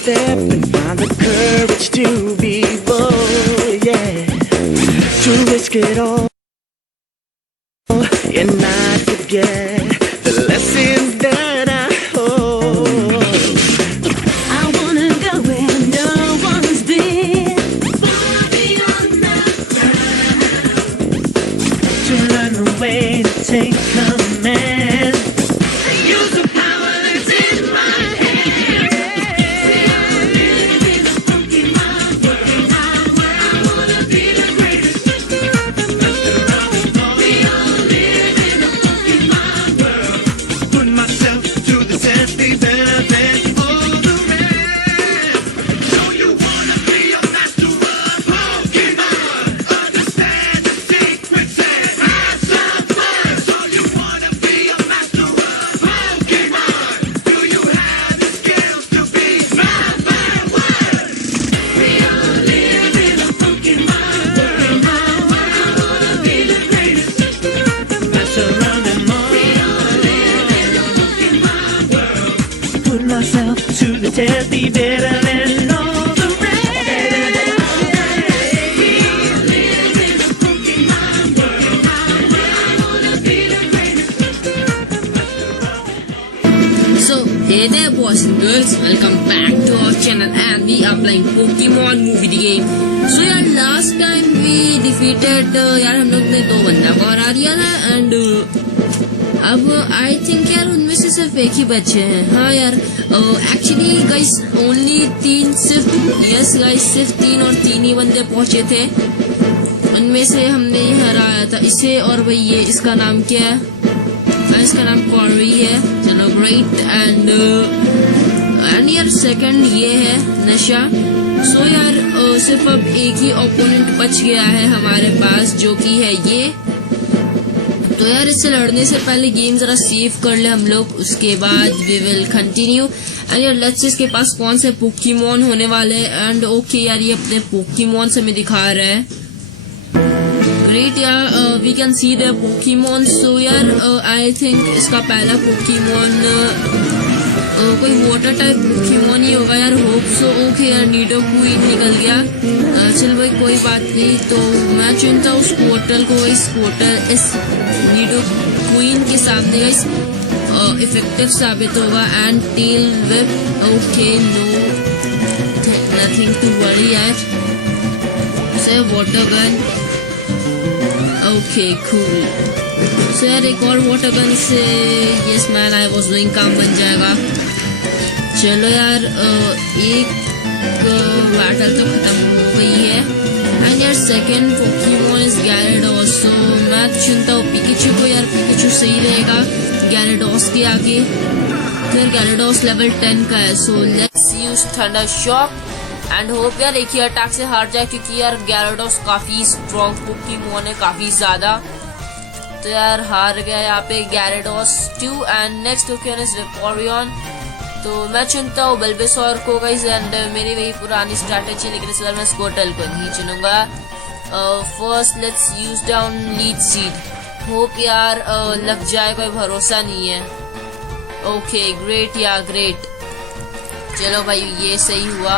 Step and find the courage to be bold, yeah, to risk it all and not forget the lessons that I hold. I wanna go where no one's been, far beyond the ground, to learn the way to take command. Use the power that's in my hand. To the test, be better than all the rest. We live in a Pokemon world. I wanna be the greatest. So, hey there boys and girls, welcome back to our channel and we are playing Pokemon movie the game. So यार last time we defeated यार हम लोग ने 2 बंदा को हरा दिया था and अब आई थिंक यार उनमें से सिर्फ एक ही बच्चे हैं. हाँ यार एक्चुअली गाइस ओनली 3 सिर्फ 3 और 3 ही बंदे पहुंचे थे. उनमें से हमने ये हराया था इसे और भाई ये इसका नाम क्या है? इसका नाम कॉर्वी है. चलो ग्रेट. एंड यार सेकंड ये है नशा. सो यार सिर्फ अब एक ही ओपोनेंट बच गया है हमारे पास जो कि है ये. तो यार इससे लड़ने से पहले गेम जरा सेव कर ले हम लोग, उसके बाद वी विल कंटिन्यू. एंड यार लेट्स इसके पास कौन से पोकेमॉन होने वाले हैं. एंड ओके यार ये अपने पोकेमॉन से हमें दिखा रहा है. ग्रेट यार we can see the Pokemon. So यार आई थिंक इसका पहला पोकेमॉन कोई वाटर टाइप पोकेमॉन ही होगा यार. Hope so. ओके यार निडोक्विन निकल गया. चल भाई कोई बात नहीं. तो मैं चुनता हूँ उस पोर्टल को. इस निडोक्विन के सामने इस इफेक्टिव साबित होगा. And tail whip. Okay no nothing to worry यार. से water gun. Okay cool. So यार एक और वाटर गन से yes man I was doing काम बन जाएगा. चलो यार एक बैटल तो खत्म हो गई है. एंड यार सेकेंड पोकेमॉन इज गैराडोस. सो मैं चुनता हूँ पिकाचू को यार. पिकाचू सही रहेगा गैराडोस के आगे. फिर गैराडोस लेवल 10 का है. So let's use thunder shock and hope यार एक ही अटैक से हार जाए क्योंकि यार गैराडोस काफी स्ट्रॉन्ग पोकेमॉन है, काफी ज्यादा. तो यार हार गया यहाँ पे Gyarados 2. And next Pokemon is Vaporeon. तो मैं चुनता हूँ बल्बेसौर को गाइस. एंड मेरी वही पुरानी स्ट्रैटेजी, लेकिन इस बार मैं स्कोर्टल को नहीं चुनूंगा. First let's use down lead seed. Hope यार लग जाए, कोई भरोसा नहीं है. ओके ग्रेट यार ग्रेट. चलो भाई ये सही हुआ.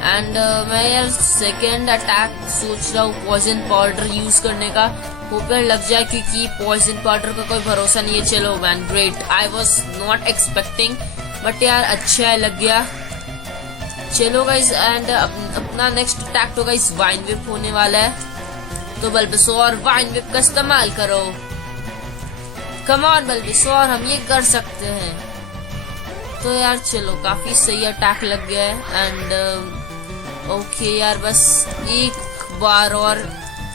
एंड मैं यार सेकेंड अटैक सोच रहा हूँ पॉइजन पाउडर यूज करने का. होप यार लग जाए क्योंकि पॉइजन पाउडर का कोई भरोसा नहीं है. चलो man great. I was not expecting but यार अच्छा है लग गया. चलो गाइस एंड अपना नेक्स्ट अटैक तो गाइस वाइन विप होने वाला है. तो बल्बेसौर वाइन विप का इस्तेमाल करो. कम ऑन बल्बेसौर हम ये कर सकते हैं. तो यार चलो काफी सही अटैक लग गया है. एंड ओके यार बस एक बार और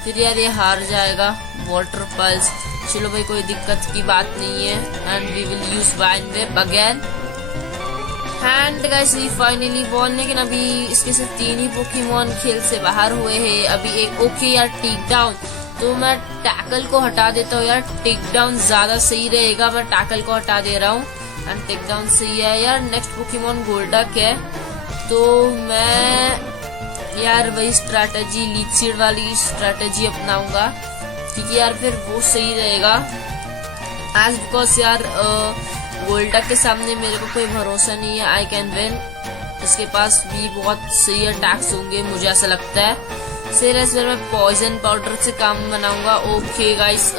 फिर यार ये हार जाएगा. Water pulse. चलो भाई कोई दिक्कत की बात नहीं है. And we will use vine whip again. And guys we finally won. लेकिन अभी इसके सिर्फ 3 ही पोकेमॉन खेल से बाहर हुए हैं अभी. एक ओके यार टेक डाउन. तो मैं टैकल को हटा देता हूँ यार. टेक डाउन ज्यादा सही रहेगा. मैं टैकल को हटा दे रहा हूँ एंड टेक डाउन सही है यार. नेक्स्ट पोकेमॉन गोल्डक है. तो मैं यार वही स्ट्रैटेजी लीड सीड वाली स्ट्रैटेजी अपनाऊंगा क्योंकि यार फिर वो सही रहेगा. एज बिकॉज यार गोल्डक के सामने मेरे को कोई भरोसा नहीं है आई कैन विन। इसके पास भी बहुत सही अटैक्स होंगे मुझे ऐसा लगता है। सीरियस मैं पॉइजन पाउडर से काम बनाऊंगा। Okay guys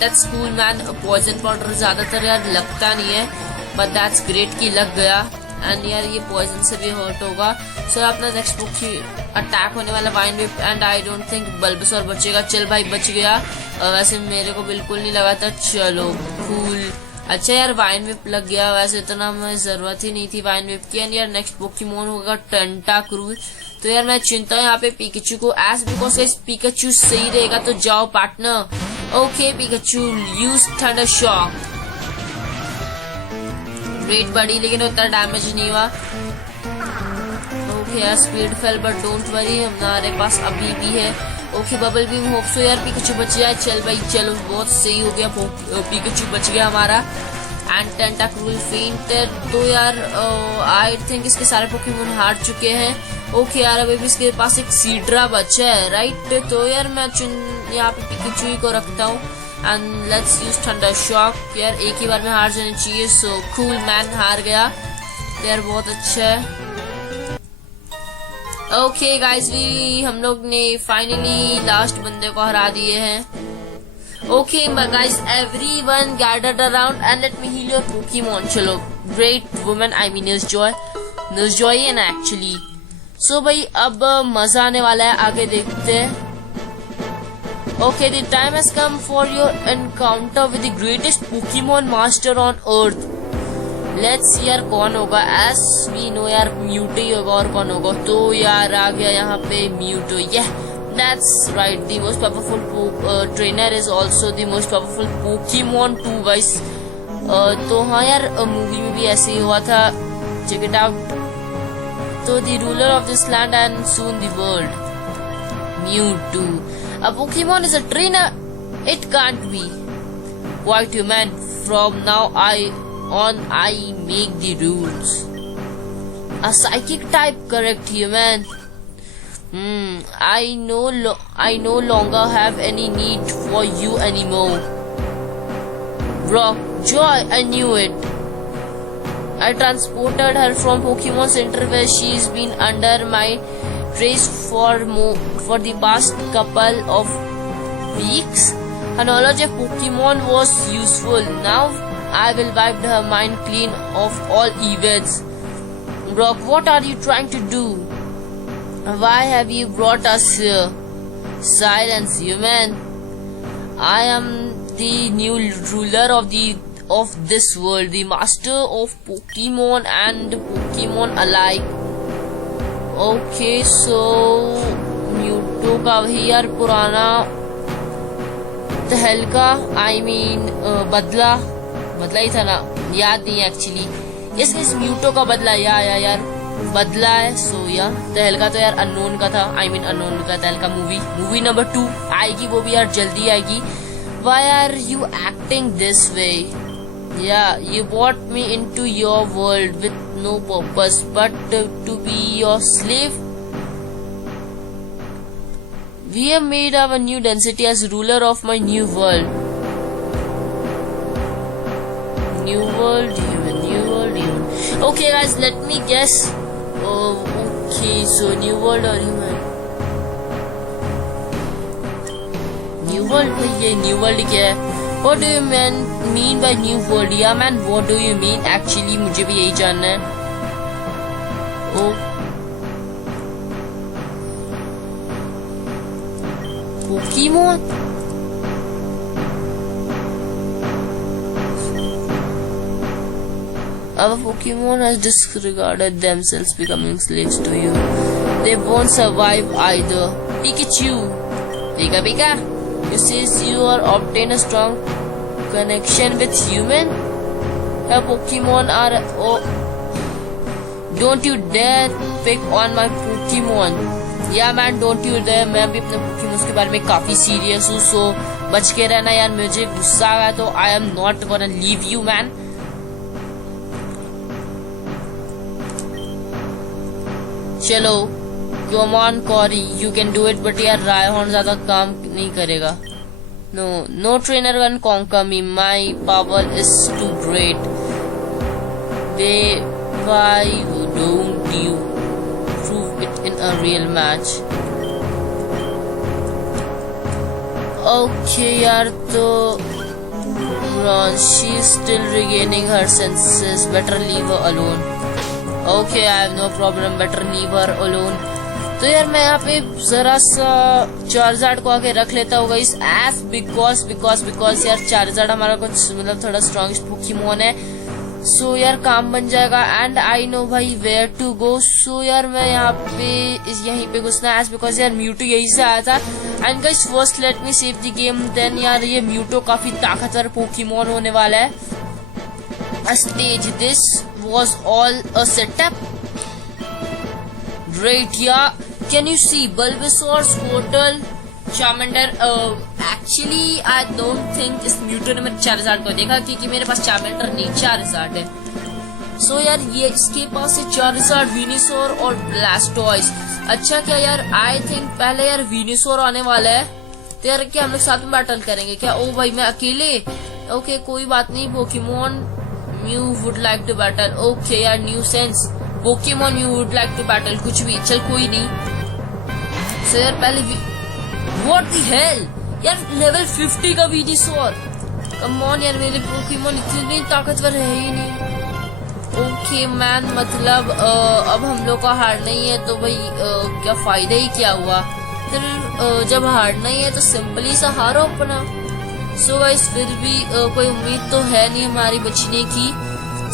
that's cool man. Poison powder ज्यादातर यार लगता नहीं है बट दैट्स ग्रेट कि लग गया एंड यार ये पॉइजन से भी हर्ट होगा। सो अपना नेक्स्ट बुक अटैक होने वाला vine whip and I don't think Bulbasaur बचेगा। चल भाई बच गया। वैसे मेरे को बिल्कुल नहीं लगा था। चलो कूल। अच्छा यार वाइन विप लग गया। वैसे इतना हमें जरूरत ही नहीं थी वाइन विप की। एंड यार नेक्स्ट पोकेमॉन होगा टेंटाक्रूल। तो यार मैं चुनता हूँ यहाँ पे पिकाचू को एज बिकॉज इस पिकाचू सही रहेगा। तो जाओ partner. Okay Pikachu use thunder shock. Rate बढ़ी लेकिन उतना डैमेज नहीं हुआ। ओके यार speed fail but don't worry हमारे पास अभी भी है। Okay bubble beam hope so यार पिकाचू बच जाए। चल भाई चलो बहुत सही हो गया। पिकाचू बच गया हमारा एंड टेंटाक्रूल फेंटेड। तो यार आई थिंक इसके सारे पोकेमॉन हार चुके हैं। ओके यार अभी भी इसके पास एक सीड्रा बचा है राइट। तो यार मैं यहाँ पे पिकाचू ही को रखता हूँ and let's use thunder shock. यार एक ही बार में हार जानी चाहिए। सो कूल मैन हार गया। तो यार बहुत अच्छा है। ओके गाइस भी हम लोग ने फाइनली लास्ट बंदे को हरा दिए हैं। Okay guys everyone gathered around and let me heal your Pokemon. चलो great woman I mean nurse Joy है ना एक्चुअली। सो भाई अब मजा आने वाला है आगे देखते हैं। Okay the time has come for your encounter with the greatest Pokemon master on earth. Let's यार कौन होगा। एस वी नो यार म्यूटो ही होगा और कौन होगा। तो यार आ गया यहाँ पे म्यूटो। यह that's right the most powerful trainer is also the most powerful Pokemon too guys. तो हाँ यार मूवी में भी ऐसे ही हुआ था। Check it out. तो the ruler of this land and soon the world Mewtwo. A Pokemon is a trainer. It can't be. Quite human. From now I make the rules. A psychic type, correct human. I no longer have any need for you anymore. Rock, Joy, I knew it. I transported her from Pokemon Center where she's been under my trace for the past couple of weeks. Her knowledge of Pokemon was useful. Now I will wipe her mind clean of all evils. Brock, what are you trying to do? Why have you brought us here? Silence, human. I am the new ruler of this world, the master of Pokemon and Pokemon alike. Okay so Mewtwo का वही यार पुराना तहलका I mean बदला ही था ना याद नहीं एक्चुअली। इस म्यूटो का बदला यार बदला है। सो या तहलका तो यार अननोन का था आई मीन अननोन का तहलका। मूवी नंबर 2 आएगी वो भी यार जल्दी आएगी। Why are you acting this way. Yeah, you brought me into your world with no purpose but to be your slave. We have made our new density as ruler of my new world. New world, human. Okay guys, let me guess. Oh, okay, so new world or human? New world, ये new world क्या है? What do you mean by new world? Yeah man, what do you mean? Actually मुझे भी यही जानना है। Oh, Pokemon? Our Pokemon has disregarded themselves becoming slaves to you. They won't survive either. Pikachu! Pika! You says you are obtain a strong connection with human? Your Pokemon are... Oh, don't you dare pick on my Pokemon. Yeah man, don't you dare. मैं भी अपने Pokemon के बारे में काफी serious हूँ। सो बच के रहना यार। मुझे गुस्सा आ गया तो I am not gonna leave you man. चलो Come on Cory, you can do it but यार रायहॉर्न ज्यादा काम नहीं करेगा। No trainer can conquer me. My power is too great. Why don't you prove it in a real match? Okay यार, तो she is still regaining her senses. Better leave her alone. Okay, I have no problem. Better leave her alone. तो यार मैं यहाँ पे जरा सा Charizard को आके रख लेता हूँ इस एस बिकॉज यार चार्जार्ड हमारा कुछ मतलब थोड़ा स्ट्रॉन्गेस्ट पोकेमॉन है. सो यार काम बन जाएगा. एंड आई नो भाई वेयर टू गो. सो यार मैं यहाँ पे यहीं पे घुसना है बिकॉज यार म्यूटो यहीं से आया था. And guys first let me save the game. Then यार ये म्यूटो काफी ताकतवर पोकेमॉन होने वाला है. Stage this was all a setup. Great या can you see Bulbasaur, Squirtle, Charmander. Actually I don't think इस म्यूटो ने मेरे चार्जार्ड को देखा क्योंकि मेरे पास चार्मेंडर नहीं चार्जार्ड है. सो यार ये इसके पास है चार्जार्ड, विनिसोर और ब्लास्टॉइस. अच्छा क्या यार आई थिंक पहले यार विनिसोर आने वाला है. तो यार क्या हम लोग साथ में बैटल करेंगे क्या? ओ भाई मैं अकेले. ओके कोई बात नहीं. Pokemon Mew would like to battle. Okay यार new sense. Pokemon Mew would like to battle. कुछ भी चल कोई नहीं. सो यार पहले व्हाट द हेल यार लेवल 50 का विनिसोर. कम ऑन यार मेरे पोकेमॉन इतने ताकतवर है ही नहीं. ओके मैन मतलब अब हम लोग का हारना ही है तो भाई क्या फायदा ही क्या हुआ. फिर जब हारना ही है तो सिंपली सा हारो अपना. सो गाइस फिर भी कोई उम्मीद तो है नहीं हमारी बचने की.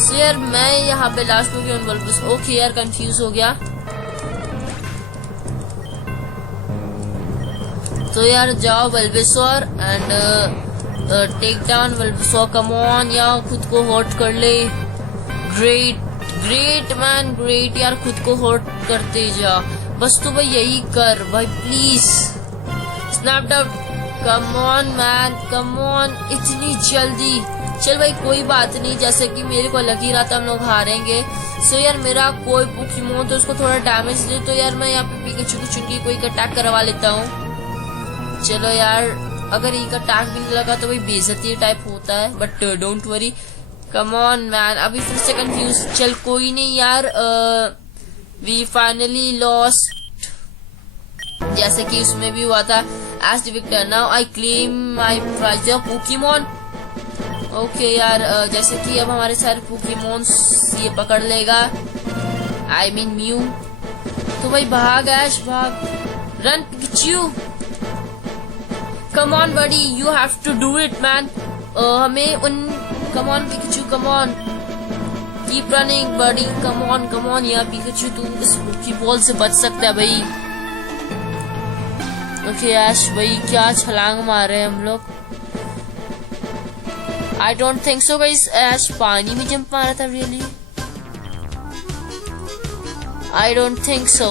सो यार मैं यहाँ पे लास्ट पोकेमॉन बल्बस. ओके यार कंफ्यूज हो गया. तो यार जाओ Bulbasaur and take down Bulbasaur. Come on यार खुद को हर्ट कर ले. Great man great. यार खुद को हर्ट करते जा बस. तो भाई यही कर भाई please. Snapped out. Come on man come on. इतनी जल्दी. चल भाई कोई बात नहीं. जैसे कि मेरे को लग ही रहा था हम लोग हारेंगे. सो यार मेरा कोई पोकेमॉन तो उसको थोड़ा डैमेज दे. तो यार मैं यहाँ पे पिकाचू की चुनकी कोई अटैक करवा लेता हूँ. चलो यार अगर एक अटैक भी नहीं लगा तो भाई बेइज्जती टाइप होता है. But don't worry. Come on man. अभी फिर से कंफ्यूज. चल कोई नहीं यार. वी फाइनली लॉस्ट जैसे कि उसमें भी हुआ था. As the victor now I claim my prize of Pokemon. Okay यार जैसे कि अब हमारे सारे पोकेमॉन्स ये पकड़ लेगा. I mean Mew. तो भाई भाग ऐश भाग. Run Pikachu. Come on buddy you have to do it man. हमें उन come on Pikachu come on. Keep running buddy. Come on यार पिकाचू तू इस पोकेबॉल से बच सकता है भाई. ओके ऐश भाई क्या छलांग मारे हम लोग. I don't think so guys. Ash पानी में जंप मारा था really. I don't think so.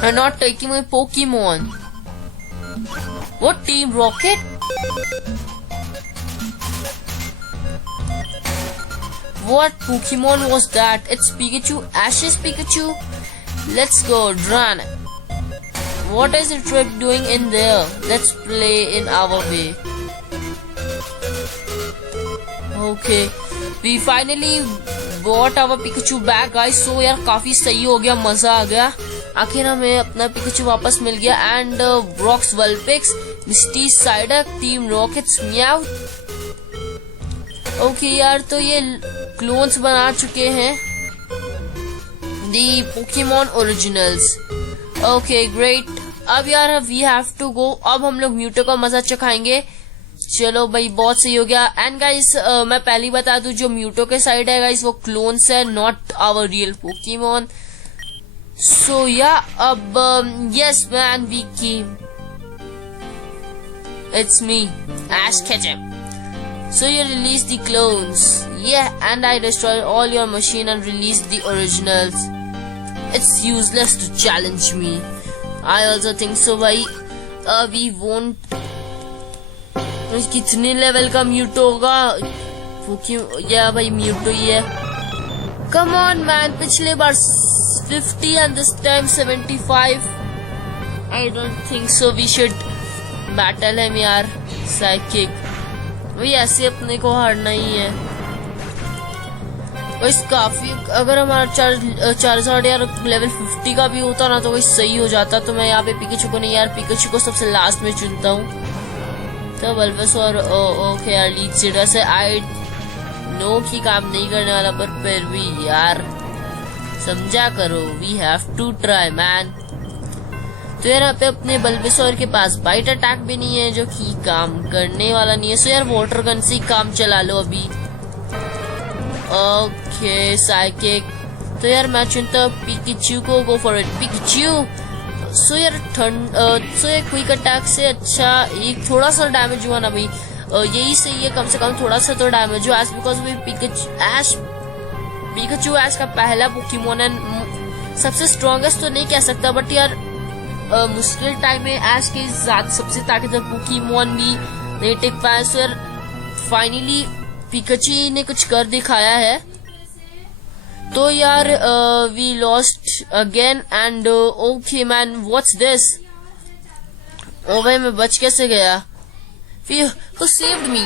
I'm not taking my Pokemon. What Team Rocket? What Pokemon was that? It's Pikachu. Ash's Pikachu. Let's go, run. What is the trip doing in there? Let's play in our way. Okay. We finally bought our Pikachu back, guys. So यार काफी सही हो गया. मजा आ गया. आखिर हमें अपना पिकाचू वापस मिल गया. And Brock's Vulpix, Misty Psyduck, Team Rocket's Meowth. Okay यार तो ये क्लोन्स बना चुके हैं the Pokemon originals. Okay great. अब यार वी हैव टू गो. अब हम लोग म्यूटो का मजा चखाएंगे. चलो भाई बहुत सही हो गया. एंड गाइस मैं पहले बता दूं जो म्यूटो के साइड है गाइस वो क्लोन्स है, not our real Pokemon. So yeah, yes man, we came. It's me, Ash Ketchum. So you release the clones. Yeah, and I destroyed all your machine and released the originals. It's useless to challenge me. I also think so भाई. We won't. कितने level का म्यूटो होगा? या भाई म्यूटो ही है. Come on man, पिछले बार 50 and this time 75. I don't think so. We should battle है यार साइकिक, वही ऐसे अपने को हारना ही है। वैसे काफी अगर हमारा चार्जर यार लेवल 50 का भी होता ना तो वही सही हो जाता। तो मैं यहाँ पे पिकाचू को नहीं यार, पिकाचू को सबसे लास्ट में चुनता हूँ। तो बल्बासोर ओके यार लीड सीड, वैसे आई नो कि काम नहीं करने वाला, पर फिर भी यार समझा करो, we have to try man. तो यार यहाँ पे अपने बल्बासोर के पास बाइट अटैक भी नहीं है जो कि काम करने वाला नहीं है। सो यार वाटर गन से काम चला लो अभी। ओके साइकिक, तो यार मैं चुनता हूँ पिकाचू को, गो फॉर इट पिकाचू। सो यार सो यार क्विक अटैक से अच्छा एक थोड़ा सा डैमेज हुआ ना भाई, यही सही है, कम से कम थोड़ा सा तो डैमेज हुआ। एज बिकॉज पिकाचू ऐश का पहला पोकेमोन है, सबसे स्ट्रॉन्गेस्ट तो नहीं कह सकता, बट यार मुश्किल टाइम में ऐश के सबसे ताकतवर पोकेमोन भी नहीं टिक पाया। सो यार फाइनली पिकाचू ने कुछ कर दिखाया है। तो यार we lost again and okay man what's this. ओ भाई मैं बच कैसे गया? Who saved me?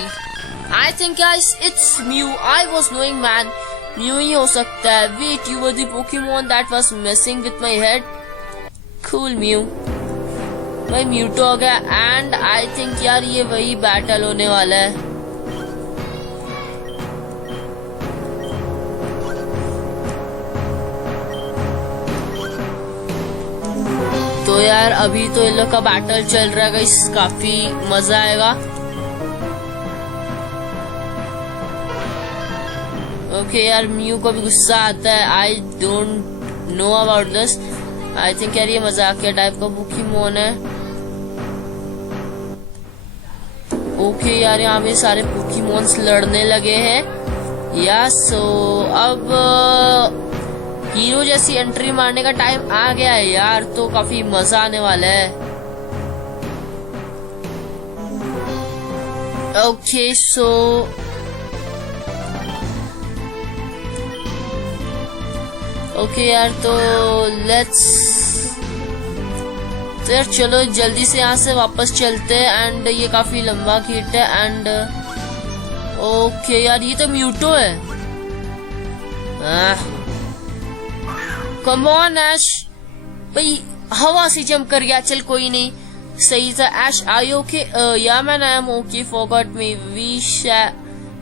I think guys it's Mew. I was knowing man, Mew ही हो सकता है। Wait, you were the Pokemon that was messing with my head? Cool Mew. भाई म्यूटो हो गया एंड आई थिंक यार ये वही बैटल होने वाला है। तो यार अभी तो इन लोग का बैटल चल रहा है गाइस, काफी मजा आएगा। ओके यार म्यू को भी गुस्सा आता है, I don't know about this. I think यार ये मजाकिया टाइप का पोकेमोन है। ओके यार यहाँ पे सारे पोकेमोन्स लड़ने लगे हैं या सो अब हीरो जैसी एंट्री मारने का टाइम आ गया है यार, तो काफी मजा आने वाला है। ओके सो ओके यार तो तो यार चलो जल्दी से यहाँ से वापस चलते हैं एंड ये काफी लंबा हिट है एंड ओके यार ये तो म्यूटो है। कम ऑन ऐश, भाई हवा से जंप कर गया, चल कोई नहीं, सही था। Ash I okay? Yeah man I am okay, forgot me, we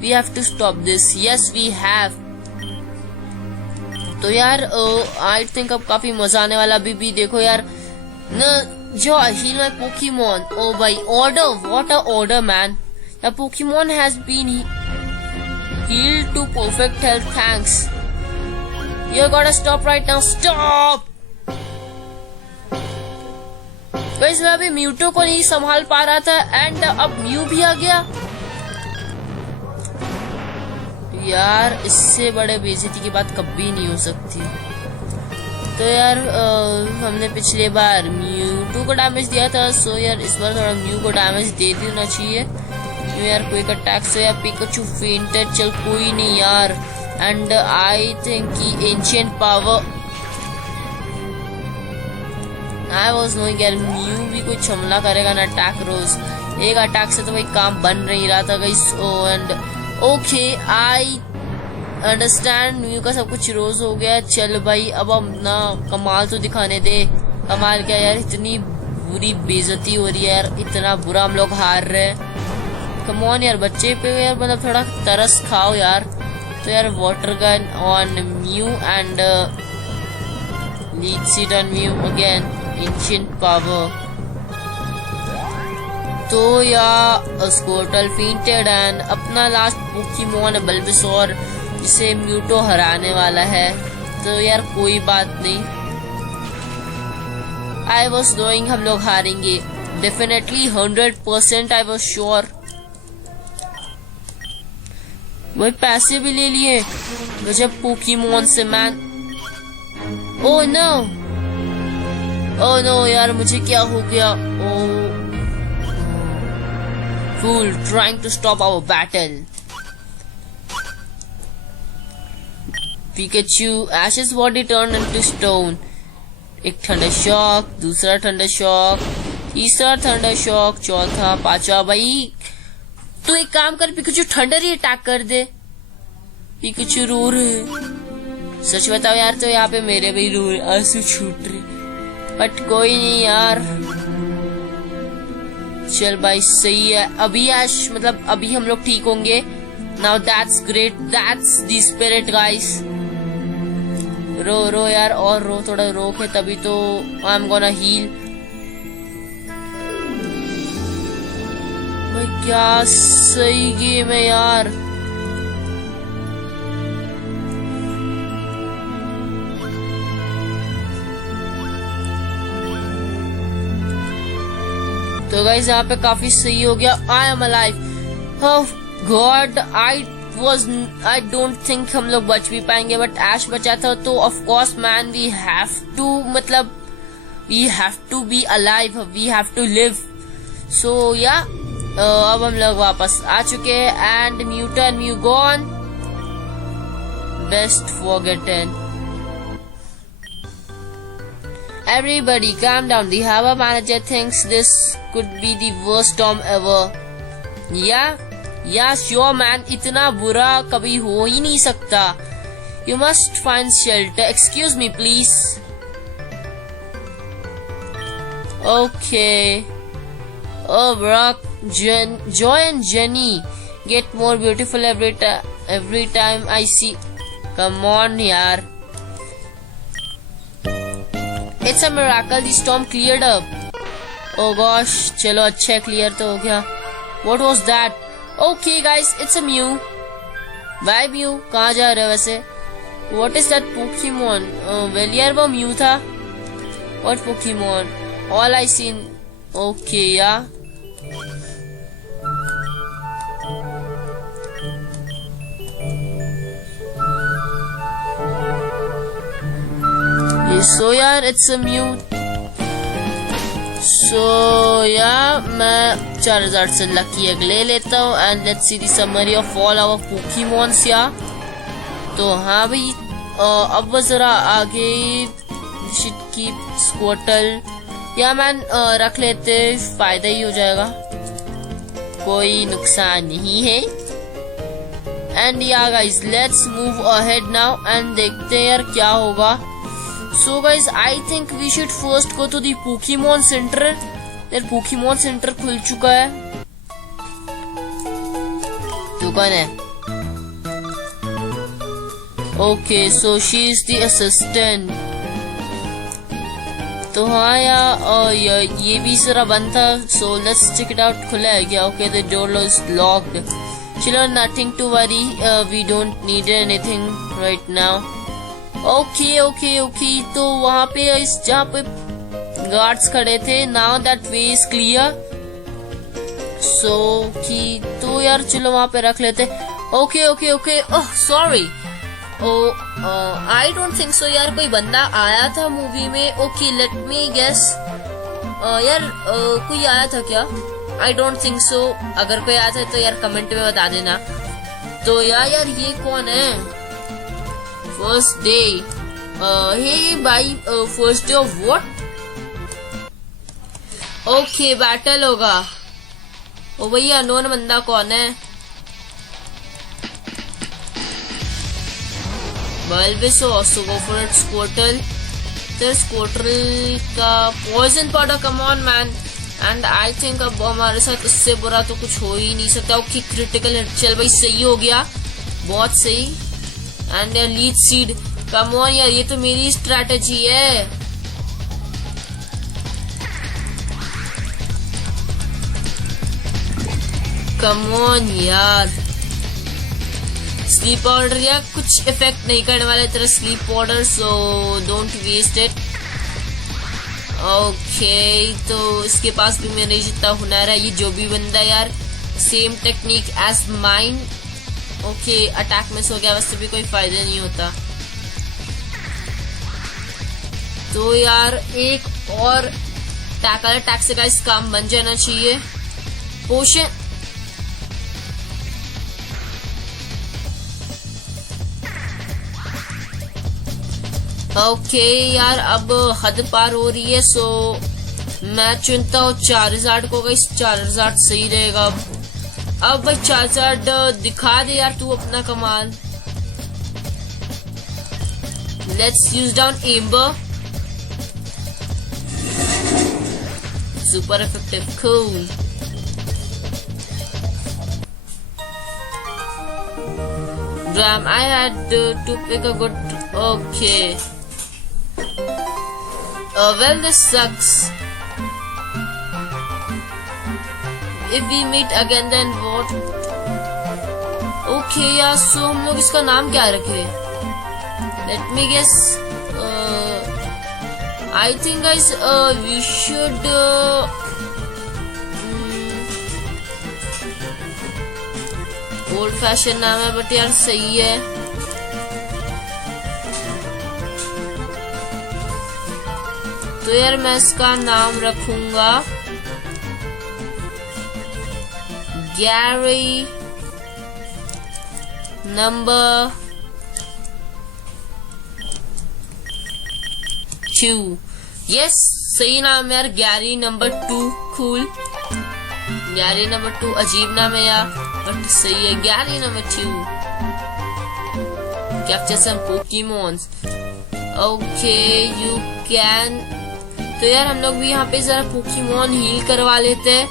have to stop this, yes we have. तो यार आई थिंक अब काफी मजा आने वाला। अभी भी देखो यार न जो हील माय पोकेमोन, ओ भाई order, what a order man, the Pokemon has been healed to perfect health, thanks. You gotta stop right now, stop! Guys मैं अभी म्यूटो को नहीं संभाल पा रहा था एंड अब म्यू भी आ गया। यार इससे बड़े बेइज्जती की बात कभी नहीं हो सकती। तो यार हमने पिछले बार म्यूटो को डैमेज दिया था, सो यार इस बार थोड़ा म्यू को डैमेज दे देना चाहिए। यार क्विक अटैक से यार पिकाचू फेंटेड, चल कोई नहीं यार। एंड आई थिंक कि ancient power, I was knowing यार म्यू भी कुछ हमला करेगा ना अटैक रोज, एक अटैक से तो भाई काम बन नहीं रहा था guys. And okay I understand, mu का सब कुछ रोज हो गया। चल भाई अब हम ना कमाल तो दिखाने दे। कमाल क्या यार, इतनी बुरी बेइज्जती हो रही है यार, इतना बुरा हम लोग हार रहे हैं। कम ऑन यार बच्चे पे यार मतलब थोड़ा तरस खाओ यार। तो यार water gun on mu and lead seed on mu again, ancient power. तो या स्क्वार्टल फेंटेड एंड अपना लास्ट पोकेमोन बल्बासोर जिसे म्यूटो हराने वाला है। तो यार कोई बात नहीं, आई वॉज नोइंग हम लोग हारेंगे डेफिनेटली, 100% आई वॉज श्योर। वही पैसे भी ले लिए गजब पोकेमोन से मैन। ओह नो यार मुझे क्या हो गया? Fool trying to stop our battle. Pikachu Ash's body turned into stone। एक ठंडा शॉक, दूसरा ठंडा शॉक, तीसरा थंडर शॉक, चौथा, पांचवा। भाई तू एक काम कर, पिकाचू थंडर ही अटैक कर दे। पिकाचू रो रहे, सच बताओ यार, तो यहाँ पे मेरे भी रो आंसू छूट रहे, बट कोई नहीं यार। चल भाई सही है, अभी ऐश मतलब अभी हम लोग ठीक होंगे। Now that's great, that's the spirit guys. रो रो यार, और रो, थोड़ा रो के तभी तो आई एम गोना हील। भाई क्या सही गेम है यार। तो गाइस यहाँ पे काफी सही हो गया। I am alive. Oh God, I don't think हम लोग बच भी पाएंगे, बट ऐश बचा था तो of course man we have to, मतलब we have to be alive, we have to live. So या अब हम लोग वापस आ चुके हैं and Mewtwo Mew gone, best forgotten. Everybody calm down. The harbor manager thinks this could be the worst storm ever. Yeah, sure man. इतना बुरा कभी हो ही नहीं सकता. You must find shelter. Excuse me, please. Okay. Oh, Brock, Joy and Jenny get more beautiful every time I see. Come on, yaar. It's a miracle the storm cleared up. Oh gosh, चलो अच्छा clear तो हो गया. What was that? Okay guys, it's a Mew. Bye Mew. कहाँ जा रहे हो वैसे? What is that Pokemon? Well यार वो Mew था. What Pokemon? All I seen. Okay yeah. So यार it's a Mew. So yeah, मैं 4000 से लकी एग ले लेता हूँ and let's see the summary of all our Pokemons यार. तो हाँ भाई अब जरा आगे should keep Squirtle या मैन रख लेते, फायदा ही हो जाएगा, कोई नुकसान नहीं है. And yeah guys, let's move ahead now and देखते हैं यार क्या होगा. So guys, I think we should first go to the Pokemon Center. यार Pokemon Center खुल चुका है. तो कौन है? Okay, so she is the assistant. तो हाँ यार ये भी जरा बंद था. So let's check it out. खुला है क्या? Okay, the door is locked. चलो, nothing to worry. We don't need anything right now. Okay तो वहाँ पे इस जहाँ पे गार्ड्स खड़े थे, now that way is clear. So कि तो यार चलो वहाँ पे रख लेते. Okay oh sorry. I don't think so यार कोई बंदा आया था मूवी में. Okay let me guess. यार कोई आया था क्या? I don't think so. अगर कोई आया था तो यार कमेंट में बता देना. तो यार ये कौन है? First day. Hey भाई, first day of what? Okay, battle होगा. ओ भैया अननोन बंदा कौन है? Bulbasaur, so go for it, Squirtle. तो Squirtle का poison powder, come on man. And I think अब हमारे साथ इससे बुरा तो कुछ हो ही नहीं सकता. Okay critical hit. चल भाई सही हो गया, बहुत सही. And leech seed, come on यार, ये तो मेरी स्ट्रैटेजी है. कम ऑन यार. स्लीप पाउडर यार कुछ इफेक्ट नहीं करने वाले तेरा sleep powder, so don't waste it. Okay तो इसके पास भी मेरे जितना हुनर है. ये जो भी बंदा यार, same technique as mine. Okay attack miss हो गया, वैसे भी कोई फायदा नहीं होता. तो यार एक और अटैक से गाइस काम बन जाना चाहिए. पोशन ओके यार अब हद पार हो रही है. सो मैं चुनता हूँ चार्जार्ड को गाइस, चार्जार्ड सही रहेगा। अब भाई चार्जार्ड दिखा दे यार तू अपना कमाल। Let's use down amber, super effective, cool. Damn, I had to pick a good. Okay. Well, this sucks. If we meet again, then what? Okay, yeah. So हम लोग इसका नाम क्या रखे? Let me guess. I think, guys, we should. Old fashion नाम है but यार सही है। तो यार मैं इसका नाम रखूंगा गैरी नंबर 2। यस सही नाम है यार, Gary number 2, cool. Gary number 2 अजीब नाम है यार बट सही है। Gary number 2 capture some Pokemons. Okay you can. तो यार हम लोग भी यहाँ पे जरा पोकेमॉन हील करवा लेते हैं।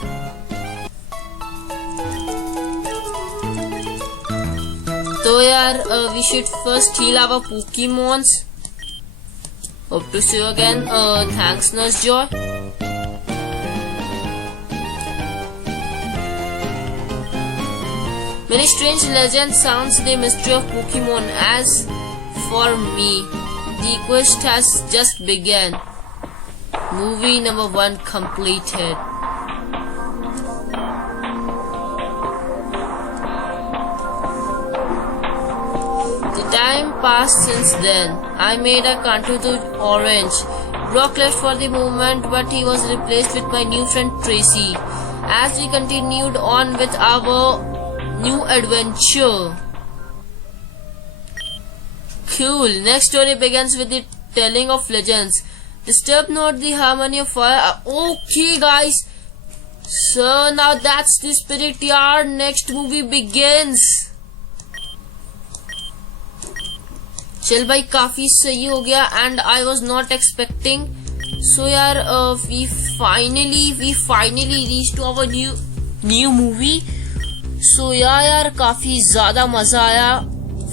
तो यार we should first heal our Pokemons. Hope to see you again. Thanks Nurse Joy. Many strange legends sounds the mystery of Pokemon. As for me, the quest has just begun. Movie number 1 completed. The time passed since then. I made a contour to Orange. Brock left for the moment, but he was replaced with my new friend Tracy. As we continued on with our new adventure. Cool. Next story begins with the telling of legends. Disturb not the harmony of fire. Okay, guys. So now that's the spirit. Our next movie begins. चल भाई काफी सही हो गया and I was not expecting. So यार we finally reached to our new movie. सो यार काफी ज्यादा मजा आया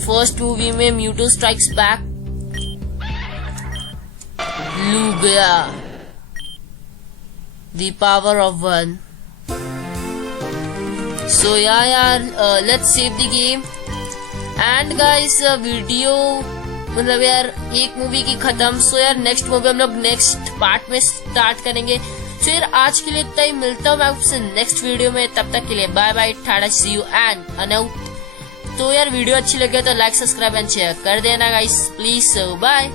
फर्स्ट मूवी में। Mewtwo strikes back, Lugia, the power of 1। So यार let's save the game and guys video मतलब यार एक मूवी की खत्म। सो यार नेक्स्ट मूवी हम लोग नेक्स्ट पार्ट में स्टार्ट करेंगे। तो यार आज के लिए इतना ही, मिलता हूँ मैं आपसे नेक्स्ट वीडियो में। तब तक के लिए bye bye, ta-ta, see you and अनाउट। तो यार वीडियो अच्छी लगे तो लाइक सब्सक्राइब एंड शेयर कर देना गाइस प्लीज। बाय।